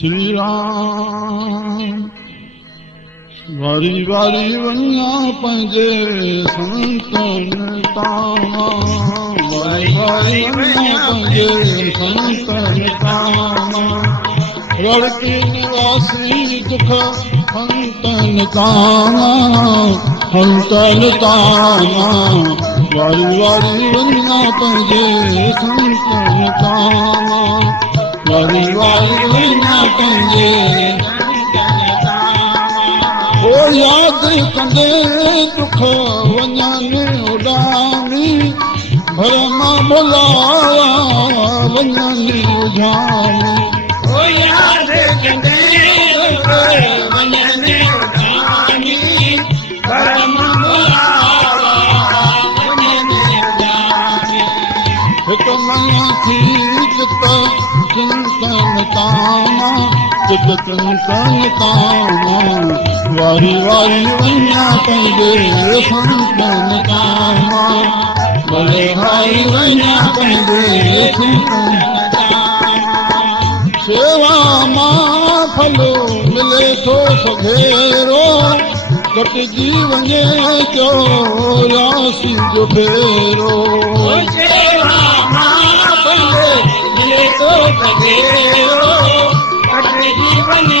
श्री राम वारी वारी वञा पंहिंजे संतन तां वारी वारी वञा पंहिंजे संतन तां रड़की निवासी दुख हंतन तां वारी वारी वञा पंहिंजे संतन तां वारी वारी वञा पंहिंजे ओ याद कंदे दुख वञनि उॾामी भरम भुलाया वञनि उजामी ओ याद कंदे दुख वञनि उॾामी भरम भुलाया वञनि उजामी हिकु नया थी चित चिंतन तां चिंतन तां वारी वारी वञा पंहिंजे संतन तां भले वारी वञा पंहिंजे संतन तां सेवा मां फल मिले थो सघेरो कटिजी वञे चौरासी जो फेरो सेवा मां फल मिले थो सघेरो कटिजी वञे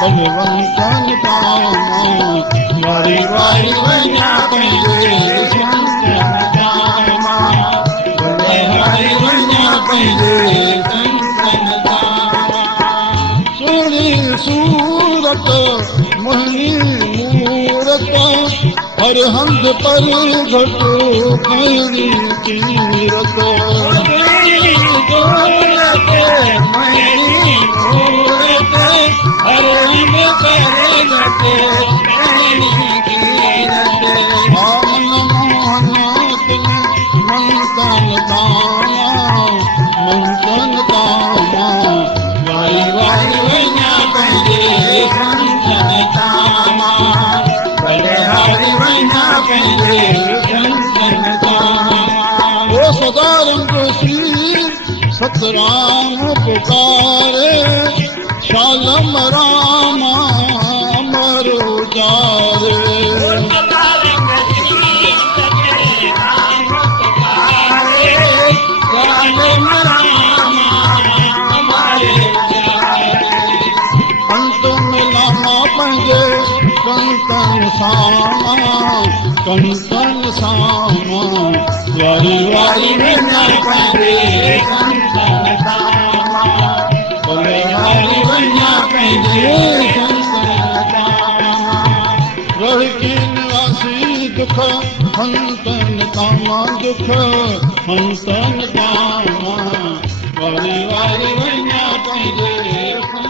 बलवंतन तां वारी वारी वञा पंहिंजे संतन तां भले वारी वञा पंहिंजे संतन तां सुहिणी सूरत मोहिनी मूरत हर हंध पर घटो खणी तीरत मंतन तां वारी वारी वञा पंहिंजे संतन तां भले वारी वञा पंहिंजे संतन तां ओ सदा रंग श्री सतराम पुकारे शालम राम अमर उजारे अंत मिलाना पंहिंजे कंतन सां वारी वारी वञा पंहिंजे संतन तां भले वारी वञा पंहिंजे संतन तां रड़की निवासी दुख हंतन तां दुख हंतन तां वारी वारी वञा पंहिंजे